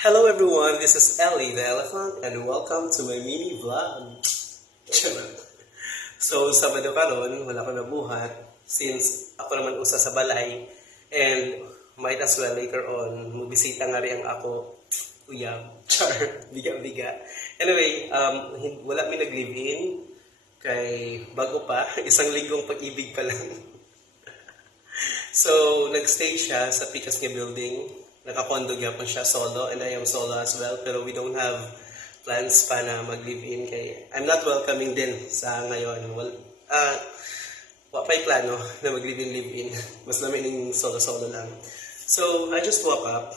Hello everyone, this is Ellie the Elephant and welcome to my mini vlog. Charot. So, Sabado karon, wala ko nabuhat since ako naman usa sa balay and might as well later on mubisita nga rin ang ako uyab. Char, biga-biga. Anyway, wala mi nag-live-in kay bago pa, isang linggong pag-ibig pa lang. So, nagstay siya sa Picas nga building. Nakakondo gyapon siya solo and I am solo as well. Pero we don't have plans pa na mag-live-in kay I'm not welcoming din sa ngayon. Wa pa'y plano na mag-live-in, live-in. Mas namin yung solo-solo lang. So, I just woke up.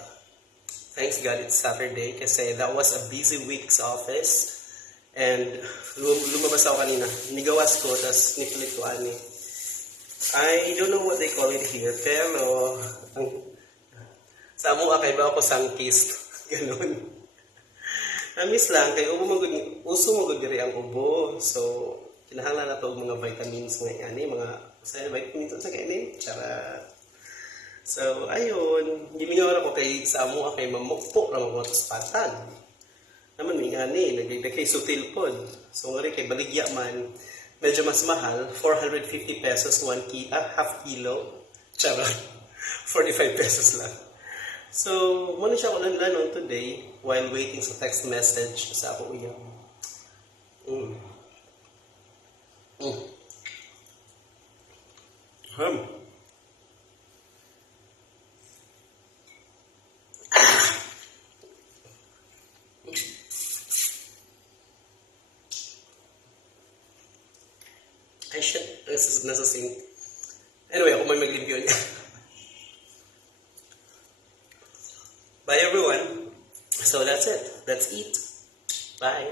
Thanks God it's Saturday kasi that was a busy week sa office. And lumabas ako kanina. Nigawas ko, tapos nipulit ko ani. I don't know what they call it here, pero sa amo kay ba ako sangkist. Ganun. Namis lang, kay uso mo diri ang ubo. So, kinahanglan na to mga vitamins nga ani, mga sa vitamins sa kainin. Tsara. So, ayun. Gimingaw ako kay sa amo kay mamukpo ra mga patag. Naman mi ani, nagdagkay sutil pod. So, ngari kay baligya man. Medyo mas mahal, 450 pesos, half kilo. Charot. 45 pesos lang. So, muna siya ako lanlanon today while waiting sa text message sa ako uyang. Ay, shit. Nasa sink. Anyway, ako may mag-review niya. Bye everyone. So that's it. That's it. Bye.